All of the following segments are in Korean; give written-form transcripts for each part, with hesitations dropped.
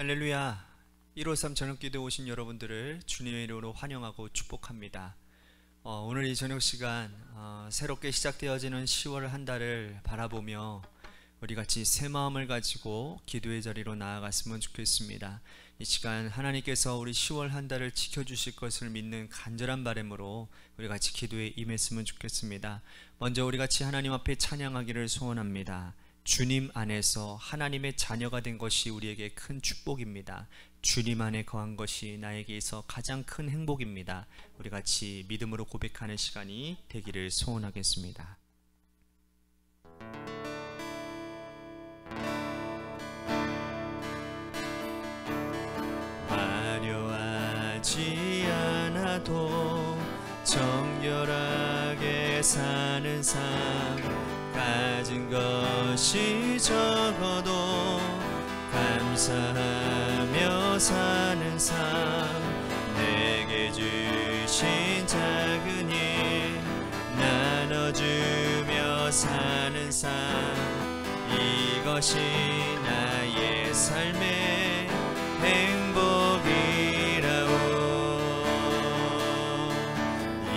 할렐루야. 153 저녁기도에 오신 여러분들을 주님의 이름으로 환영하고 축복합니다. 오늘 이 저녁 시간 새롭게 시작되어지는 10월 한 달을 바라보며 우리 같이 새 마음을 가지고 기도의 자리로 나아갔으면 좋겠습니다. 이 시간 하나님께서 우리 10월 한 달을 지켜주실 것을 믿는 간절한 바람으로 우리 같이 기도에 임했으면 좋겠습니다. 먼저 우리 같이 하나님 앞에 찬양하기를 소원합니다. 주님 안에서 하나님의 자녀가 된 것이 우리에게 큰 축복입니다. 주님 안에 거한 것이 나에게 있어 가장 큰 행복입니다. 우리 같이 믿음으로 고백하는 시간이 되기를 소원하겠습니다. 화려하지 않아도 정결하게 사는 삶, 가진 것이 적어도 감사하며 사는 삶, 내게 주신 작은 일 나눠주며 사는 삶, 이것이 나의 삶의 행복이라오.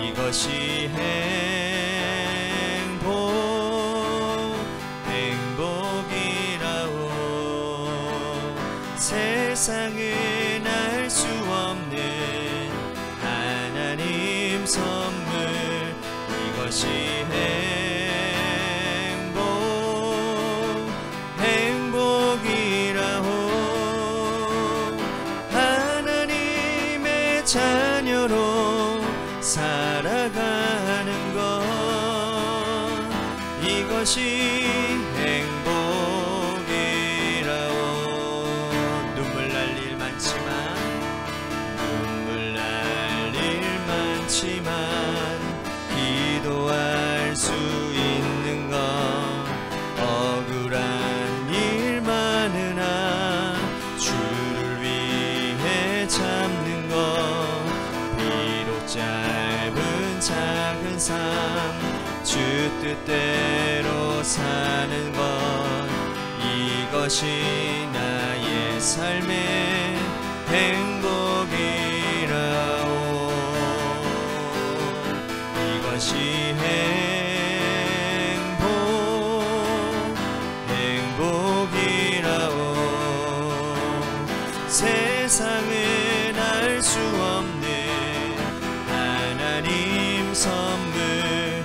이것이 세상은 알 수 없는 하나님 선물, 이것이 행복이라오. 하나님의 자녀로 살아가는 것, 이것이 기도할 수 있는 것, 억울한 일 많으나 주를 위해 참는 것, 비록 짧은 작은 삶 주 뜻대로 사는 것, 이것이 나의 삶의 행복이라오. 이것이 행복이라오. 세상은 알 수 없는 하나님 선물,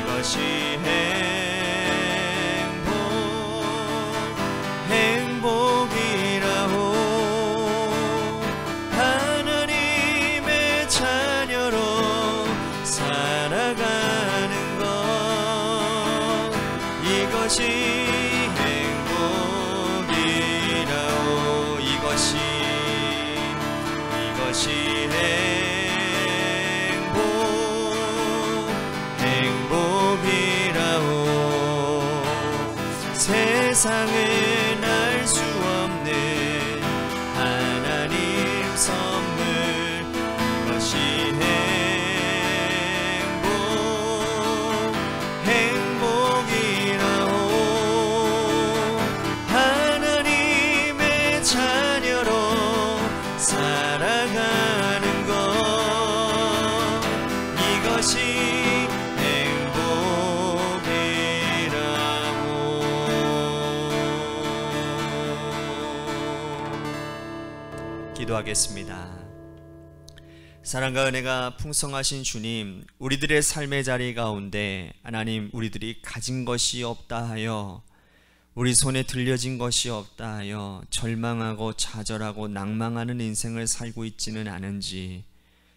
이것이 행복이라오. 하나님의 자녀로 살아가는 것, 이것이 행복이라오. 이것이 행복이라오. 세상은 알 수 없는 하나님 선물, 이것이 행복이라오. 하나님의 자녀로 살아가는 것, 이것이 행복이라오. 기도하겠습니다. 사랑과 은혜가 풍성하신 주님, 우리들의 삶의 자리 가운데 하나님, 우리들이 가진 것이 없다 하여, 우리 손에 들려진 것이 없다 하여 절망하고 좌절하고 낭망하는 인생을 살고 있지는 않은지,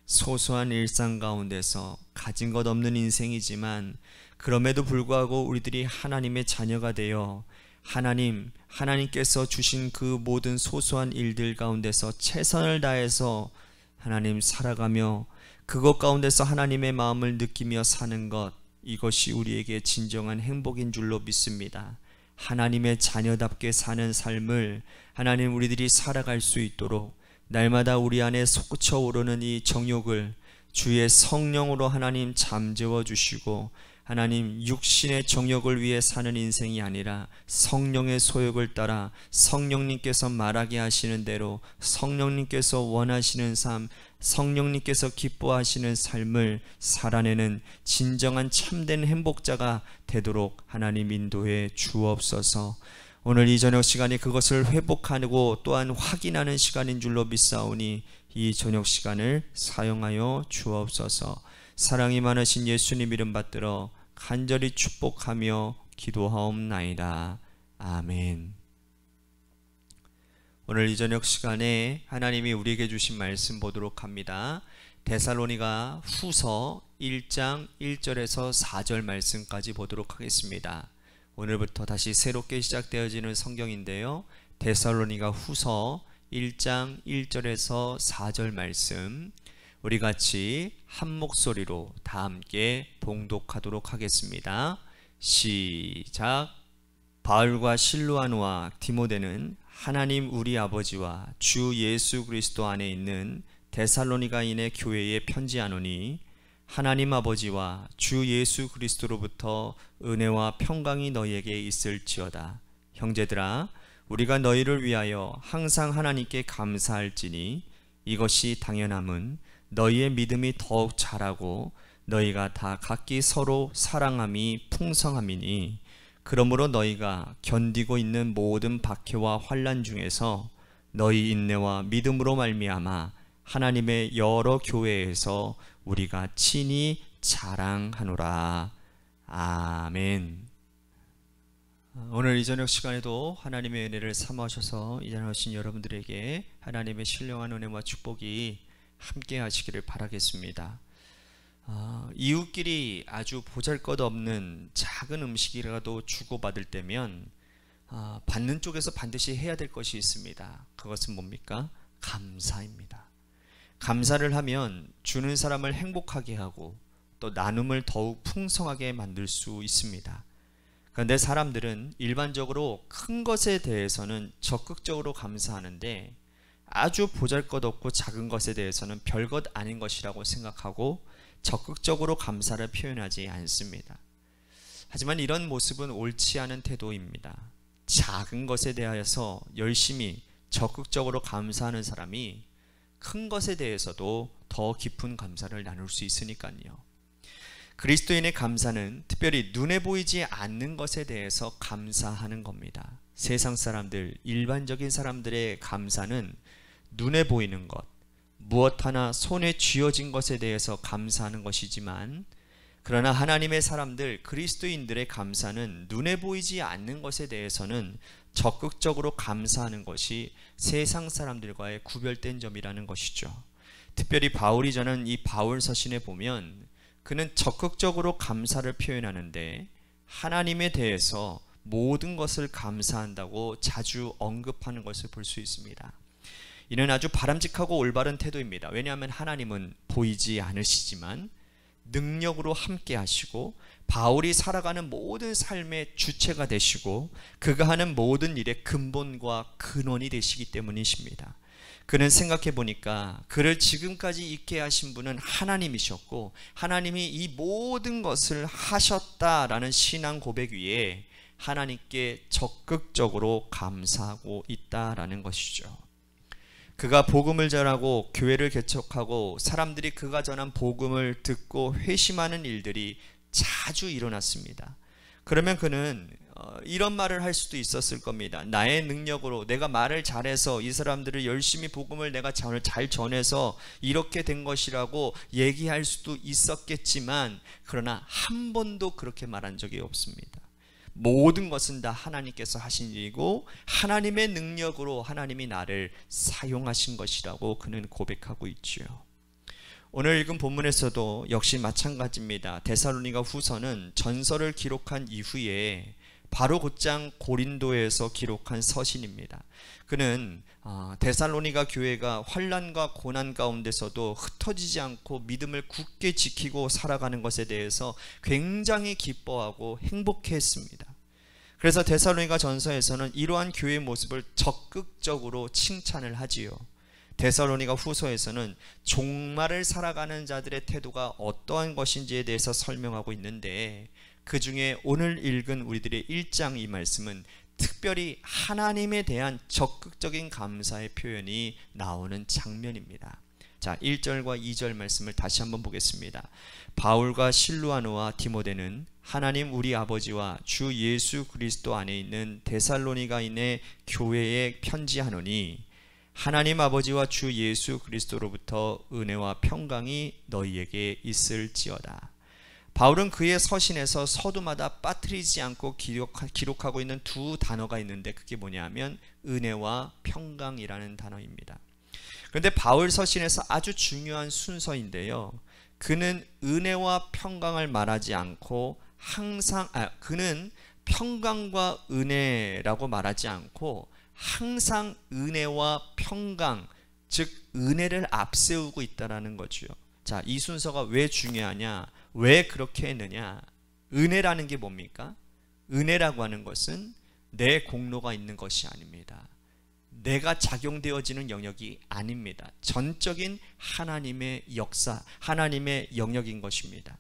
소소한 일상 가운데서 가진 것 없는 인생이지만 그럼에도 불구하고 우리들이 하나님의 자녀가 되어 하나님께서 주신 그 모든 소소한 일들 가운데서 최선을 다해서 하나님 살아가며 그것 가운데서 하나님의 마음을 느끼며 사는 것, 이것이 우리에게 진정한 행복인 줄로 믿습니다. 하나님의 자녀답게 사는 삶을 하나님 우리들이 살아갈 수 있도록 날마다 우리 안에 솟구쳐 오르는 이 정욕을 주의 성령으로 하나님 잠재워 주시고 하나님, 육신의 정욕을 위해 사는 인생이 아니라 성령의 소욕을 따라 성령님께서 말하게 하시는 대로 성령님께서 원하시는 삶, 성령님께서 기뻐하시는 삶을 살아내는 진정한 참된 행복자가 되도록 하나님 인도해 주옵소서. 오늘 이 저녁 시간에 그것을 회복하고 또한 확인하는 시간인 줄로 믿사오니 이 저녁 시간을 사용하여 주옵소서. 사랑이 많으신 예수님 이름 받들어 간절히 축복하며 기도하옵나이다. 아멘. 오늘 이 저녁 시간에 하나님이 우리에게 주신 말씀 보도록 합니다. 데살로니가 후서 1장 1절에서 4절 말씀까지 보도록 하겠습니다. 오늘부터 다시 새롭게 시작되어지는 성경인데요. 데살로니가 후서 1장 1절에서 4절 말씀, 우리 같이 한 목소리로 다 함께 봉독하도록 하겠습니다. 시작. 바울과 실로아노와 디모데는 하나님 우리 아버지와 주 예수 그리스도 안에 있는 데살로니가인의 교회에 편지하노니, 하나님 아버지와 주 예수 그리스도로부터 은혜와 평강이 너희에게 있을지어다. 형제들아, 우리가 너희를 위하여 항상 하나님께 감사할지니 이것이 당연함은 너희의 믿음이 더욱 자라고 너희가 다 각기 서로 사랑함이 풍성함이니, 그러므로 너희가 견디고 있는 모든 박해와 환난 중에서 너희 인내와 믿음으로 말미암아 하나님의 여러 교회에서 우리가 친히 자랑하노라. 아멘. 오늘 이 저녁 시간에도 하나님의 은혜를 사모하셔서 이 자리에 오신 여러분들에게 하나님의 신령한 은혜와 축복이 함께 하시기를 바라겠습니다. 이웃끼리 아주 보잘것없는 작은 음식이라도 주고받을 때면 받는 쪽에서 반드시 해야 될 것이 있습니다. 그것은 뭡니까? 감사입니다. 감사를 하면 주는 사람을 행복하게 하고 또 나눔을 더욱 풍성하게 만들 수 있습니다. 그런데 사람들은 일반적으로 큰 것에 대해서는 적극적으로 감사하는데 아주 보잘것없고 작은 것에 대해서는 별것 아닌 것이라고 생각하고 적극적으로 감사를 표현하지 않습니다. 하지만 이런 모습은 옳지 않은 태도입니다. 작은 것에 대하여서 열심히 적극적으로 감사하는 사람이 큰 것에 대해서도 더 깊은 감사를 나눌 수 있으니까요. 그리스도인의 감사는 특별히 눈에 보이지 않는 것에 대해서 감사하는 겁니다. 세상 사람들, 일반적인 사람들의 감사는 눈에 보이는 것, 무엇 하나 손에 쥐어진 것에 대해서 감사하는 것이지만, 그러나 하나님의 사람들, 그리스도인들의 감사는 눈에 보이지 않는 것에 대해서는 적극적으로 감사하는 것이 세상 사람들과의 구별된 점이라는 것이죠. 특별히 바울이 전한 이 바울 서신에 보면 그는 적극적으로 감사를 표현하는데 하나님에 대해서 모든 것을 감사한다고 자주 언급하는 것을 볼 수 있습니다. 이는 아주 바람직하고 올바른 태도입니다. 왜냐하면 하나님은 보이지 않으시지만 능력으로 함께 하시고 바울이 살아가는 모든 삶의 주체가 되시고 그가 하는 모든 일의 근본과 근원이 되시기 때문이십니다. 그는 생각해 보니까 그를 지금까지 있게 하신 분은 하나님이셨고 하나님이 이 모든 것을 하셨다라는 신앙 고백 위에 하나님께 적극적으로 감사하고 있다라는 것이죠. 그가 복음을 전하고 교회를 개척하고 사람들이 그가 전한 복음을 듣고 회심하는 일들이 자주 일어났습니다. 그러면 그는 이런 말을 할 수도 있었을 겁니다. 나의 능력으로 내가 말을 잘해서 이 사람들을 열심히 복음을 내가 잘 전해서 이렇게 된 것이라고 얘기할 수도 있었겠지만, 그러나 한 번도 그렇게 말한 적이 없습니다. 모든 것은 다 하나님께서 하신 일이고 하나님의 능력으로 하나님이 나를 사용하신 것이라고 그는 고백하고 있지요. 오늘 읽은 본문에서도 역시 마찬가지입니다. 데살로니가 후서는 전설을 기록한 이후에 바로 곧장 고린도에서 기록한 서신입니다. 그는 데살로니가 교회가 환난과 고난 가운데서도 흩어지지 않고 믿음을 굳게 지키고 살아가는 것에 대해서 굉장히 기뻐하고 행복해했습니다. 그래서 데살로니가 전서에서는 이러한 교회의 모습을 적극적으로 칭찬을 하지요. 데살로니가 후서에서는 종말을 살아가는 자들의 태도가 어떠한 것인지에 대해서 설명하고 있는데, 그 중에 오늘 읽은 우리들의 1장 이 말씀은 특별히 하나님에 대한 적극적인 감사의 표현이 나오는 장면입니다. 자, 1절과 2절 말씀을 다시 한번 보겠습니다. 바울과 실루아노와 디모데는 하나님 우리 아버지와 주 예수 그리스도 안에 있는 데살로니가인의 교회에 편지하노니 하나님 아버지와 주 예수 그리스도로부터 은혜와 평강이 너희에게 있을지어다. 바울은 그의 서신에서 서두마다 빠뜨리지 않고 기록하고 있는 두 단어가 있는데, 그게 뭐냐면 은혜와 평강이라는 단어입니다. 그런데 바울 서신에서 아주 중요한 순서인데요, 그는 은혜와 평강을 말하지 않고 그는 평강과 은혜라고 말하지 않고 항상 은혜와 평강, 즉 은혜를 앞세우고 있다라는 거죠. 자, 이 순서가 왜 중요하냐, 왜 그렇게 했느냐. 은혜라는 게 뭡니까? 은혜라고 하는 것은 내 공로가 있는 것이 아닙니다. 내가 작용되어지는 영역이 아닙니다. 전적인 하나님의 역사, 하나님의 영역인 것입니다.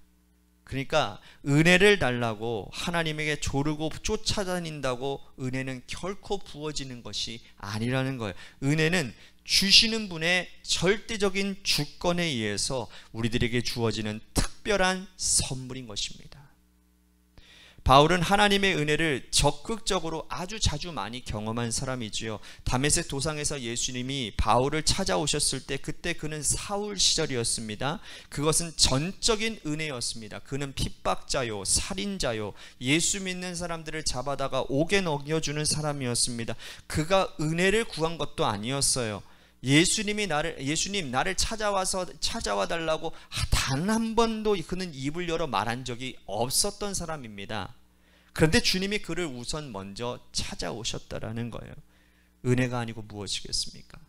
그러니까 은혜를 달라고 하나님에게 조르고 쫓아다닌다고 은혜는 결코 부어지는 것이 아니라는 거예요. 은혜는 주시는 분의 절대적인 주권에 의해서 우리들에게 주어지는 특별한 선물인 것입니다. 바울은 하나님의 은혜를 적극적으로 아주 자주 많이 경험한 사람이지요. 다메섹 도상에서 예수님이 바울을 찾아오셨을 때, 그때 그는 사울 시절이었습니다. 그것은 전적인 은혜였습니다. 그는 핍박자요, 살인자요, 예수 믿는 사람들을 잡아다가 옥에 넘겨주는 사람이었습니다. 그가 은혜를 구한 것도 아니었어요. 예수님 나를 찾아와 달라고 단 한 번도 그는 입을 열어 말한 적이 없었던 사람입니다. 그런데 주님이 그를 우선 먼저 찾아오셨다라는 거예요. 은혜가 아니고 무엇이겠습니까?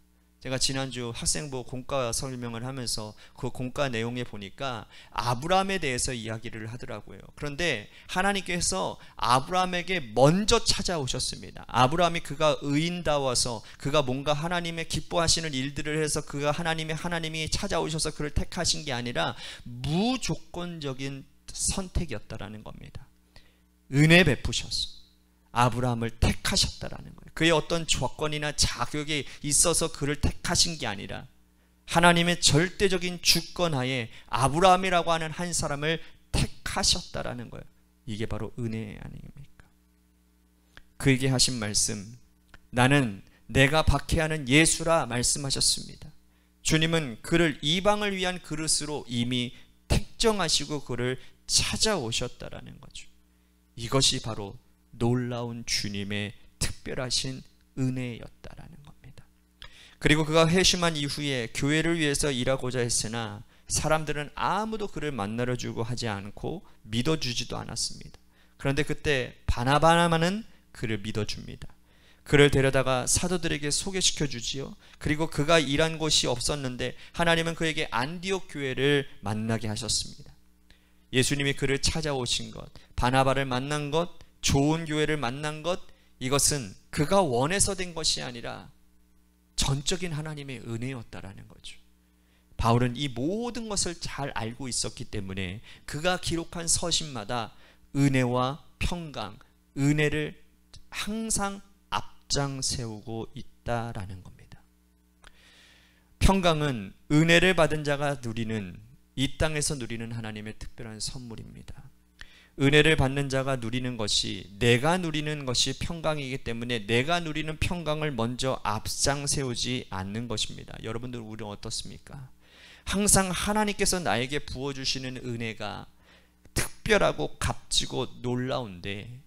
제가 지난주 학생부 공과 설명을 하면서 그 공과 내용에 보니까 아브라함에 대해서 이야기를 하더라고요. 그런데 하나님께서 아브라함에게 먼저 찾아오셨습니다. 아브라함이 그가 의인다워서 그가 뭔가 하나님의 기뻐하시는 일들을 해서 하나님이 찾아오셔서 그를 택하신 게 아니라 무조건적인 선택이었다라는 겁니다. 은혜 베푸셨어. 아브라함을 택하셨다라는 거예요. 그의 어떤 조건이나 자격이 있어서 그를 택하신 게 아니라 하나님의 절대적인 주권하에 아브라함이라고 하는 한 사람을 택하셨다라는 거예요. 이게 바로 은혜 아닙니까? 그에게 하신 말씀, 나는 내가 박해하는 예수라 말씀하셨습니다. 주님은 그를 이방을 위한 그릇으로 이미 택정하시고 그를 찾아오셨다라는 거죠. 이것이 바로 놀라운 주님의 특별하신 은혜였다라는 겁니다. 그리고 그가 회심한 이후에 교회를 위해서 일하고자 했으나 사람들은 아무도 그를 만나러 주고 하지 않고 믿어주지도 않았습니다. 그런데 그때 바나바는 그를 믿어줍니다. 그를 데려다가 사도들에게 소개시켜 주지요. 그리고 그가 일한 곳이 없었는데 하나님은 그에게 안디옥 교회를 만나게 하셨습니다. 예수님이 그를 찾아오신 것, 바나바를 만난 것, 좋은 교회를 만난 것, 이것은 그가 원해서 된 것이 아니라 전적인 하나님의 은혜였다라는 거죠. 바울은 이 모든 것을 잘 알고 있었기 때문에 그가 기록한 서신마다 은혜와 평강, 은혜를 항상 앞장 세우고 있다라는 겁니다. 평강은 은혜를 받은 자가 누리는, 이 땅에서 누리는 하나님의 특별한 선물입니다. 은혜를 받는 자가 누리는 것이, 내가 누리는 것이 평강이기 때문에 내가 누리는 평강을 먼저 앞장 세우지 않는 것입니다. 여러분들 우리 어떻습니까? 항상 하나님께서 나에게 부어주시는 은혜가 특별하고 값지고 놀라운데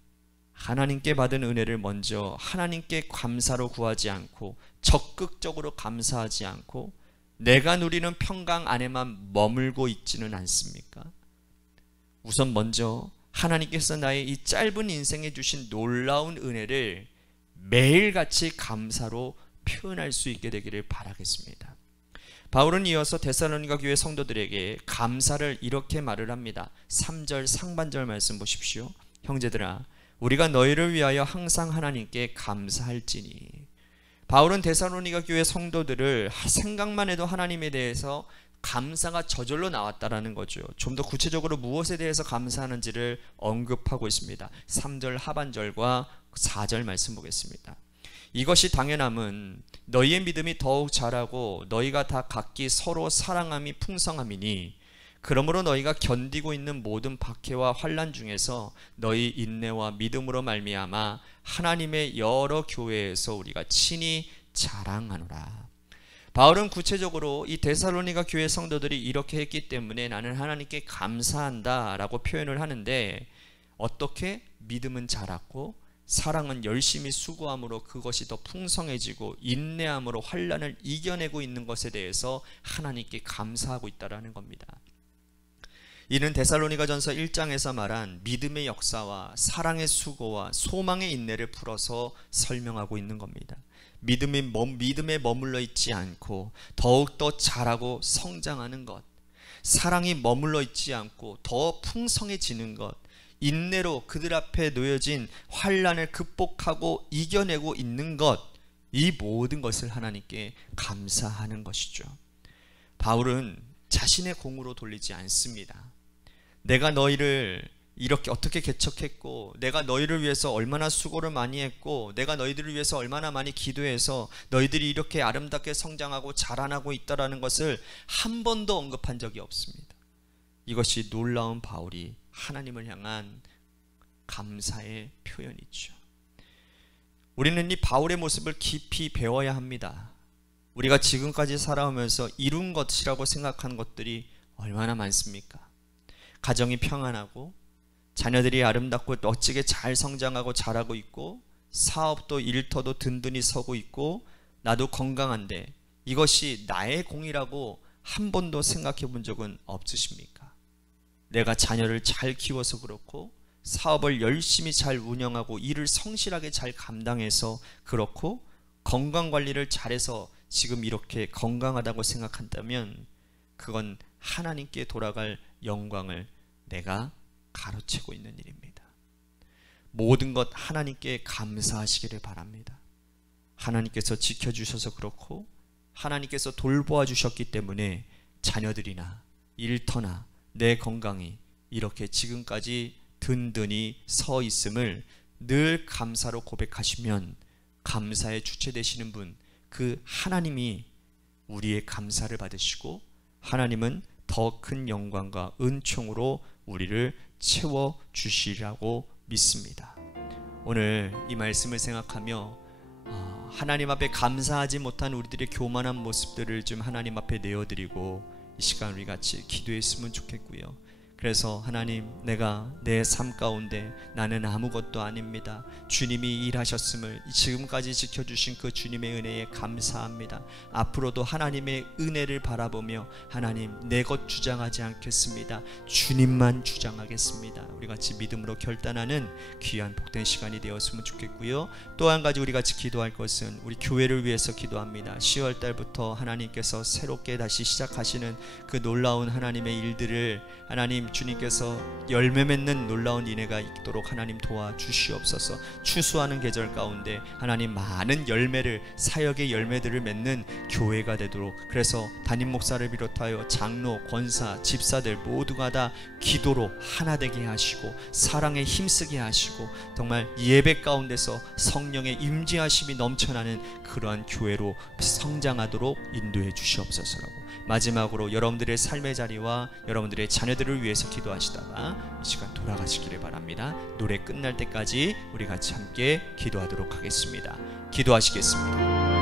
하나님께 받은 은혜를 먼저 하나님께 감사로 구하지 않고 적극적으로 감사하지 않고 내가 누리는 평강 안에만 머물고 있지는 않습니까? 우선 먼저 하나님께서 나의 이 짧은 인생에 주신 놀라운 은혜를 매일같이 감사로 표현할 수 있게 되기를 바라겠습니다. 바울은 이어서 데살로니가 교회 성도들에게 감사를 이렇게 말을 합니다. 3절 상반절 말씀 보십시오. 형제들아, 우리가 너희를 위하여 항상 하나님께 감사할지니. 바울은 데살로니가 교회 성도들을 생각만 해도 하나님에 대해서 감사가 저절로 나왔다라는 거죠. 좀 더 구체적으로 무엇에 대해서 감사하는지를 언급하고 있습니다. 3절 하반절과 4절 말씀 보겠습니다. 이것이 당연함은 너희의 믿음이 더욱 자라고 너희가 다 각기 서로 사랑함이 풍성함이니 그러므로 너희가 견디고 있는 모든 박해와 환난 중에서 너희 인내와 믿음으로 말미암아 하나님의 여러 교회에서 우리가 친히 자랑하노라. 바울은 구체적으로 이 데살로니가 교회 성도들이 이렇게 했기 때문에 나는 하나님께 감사한다 라고 표현을 하는데, 어떻게? 믿음은 자랐고 사랑은 열심히 수고함으로 그것이 더 풍성해지고 인내함으로 환난을 이겨내고 있는 것에 대해서 하나님께 감사하고 있다는 겁니다. 이는 데살로니가전서 1장에서 말한 믿음의 역사와 사랑의 수고와 소망의 인내를 풀어서 설명하고 있는 겁니다. 믿음에 머물러 있지 않고 더욱더 자라고 성장하는 것, 사랑이 머물러 있지 않고 더 풍성해지는 것, 인내로 그들 앞에 놓여진 환난을 극복하고 이겨내고 있는 것, 이 모든 것을 하나님께 감사하는 것이죠. 바울은 자신의 공으로 돌리지 않습니다. 내가 너희를 이렇게 어떻게 개척했고, 내가 너희를 위해서 얼마나 수고를 많이 했고, 내가 너희들을 위해서 얼마나 많이 기도해서 너희들이 이렇게 아름답게 성장하고 자라나고 있다라는 것을 한 번도 언급한 적이 없습니다. 이것이 놀라운 바울이 하나님을 향한 감사의 표현이죠. 우리는 이 바울의 모습을 깊이 배워야 합니다. 우리가 지금까지 살아오면서 이룬 것이라고 생각하는 것들이 얼마나 많습니까? 가정이 평안하고 자녀들이 아름답고 멋지게 잘 성장하고 자라고 있고, 사업도 일터도 든든히 서고 있고, 나도 건강한데 이것이 나의 공이라고 한 번도 생각해 본 적은 없으십니까? 내가 자녀를 잘 키워서 그렇고, 사업을 열심히 잘 운영하고 일을 성실하게 잘 감당해서 그렇고, 건강관리를 잘해서 지금 이렇게 건강하다고 생각한다면 그건 하나님께 돌아갈 영광을 내가 가로채고 있는 일입니다. 모든 것 하나님께 감사하시기를 바랍니다. 하나님께서 지켜주셔서 그렇고, 하나님께서 돌보아 주셨기 때문에 자녀들이나 일터나 내 건강이 이렇게 지금까지 든든히 서 있음을 늘 감사로 고백하시면, 감사의 주체 되시는 분, 그 하나님이 우리의 감사를 받으시고, 하나님은 더 큰 영광과 은총으로 우리를 채워주시라고 믿습니다. 오늘 이 말씀을 생각하며 하나님 앞에 감사하지 못한 우리들의 교만한 모습들을 좀 하나님 앞에 내어드리고 이 시간 우리 같이 기도했으면 좋겠고요. 그래서 하나님, 내가 내 삶 가운데 나는 아무것도 아닙니다. 주님이 일하셨음을 지금까지 지켜주신 그 주님의 은혜에 감사합니다. 앞으로도 하나님의 은혜를 바라보며 하나님, 내 것 주장하지 않겠습니다. 주님만 주장하겠습니다. 우리 같이 믿음으로 결단하는 귀한 복된 시간이 되었으면 좋겠고요. 또 한 가지 우리 같이 기도할 것은 우리 교회를 위해서 기도합니다. 10월 달부터 하나님께서 새롭게 다시 시작하시는 그 놀라운 하나님의 일들을 하나님 주님께서 열매 맺는 놀라운 인애가 있도록 하나님 도와주시옵소서. 추수하는 계절 가운데 하나님 많은 열매를, 사역의 열매들을 맺는 교회가 되도록, 그래서 담임 목사를 비롯하여 장로, 권사, 집사들 모두가 다 기도로 하나 되게 하시고 사랑에 힘쓰게 하시고 정말 예배 가운데서 성령의 임재하심이 넘쳐나는 그러한 교회로 성장하도록 인도해 주시옵소서라고, 마지막으로 여러분들의 삶의 자리와 여러분들의 자녀들을 위해서 기도하시다가 이 시간 돌아가시기를 바랍니다. 노래 끝날 때까지 우리 같이 함께 기도하도록 하겠습니다. 기도하시겠습니다.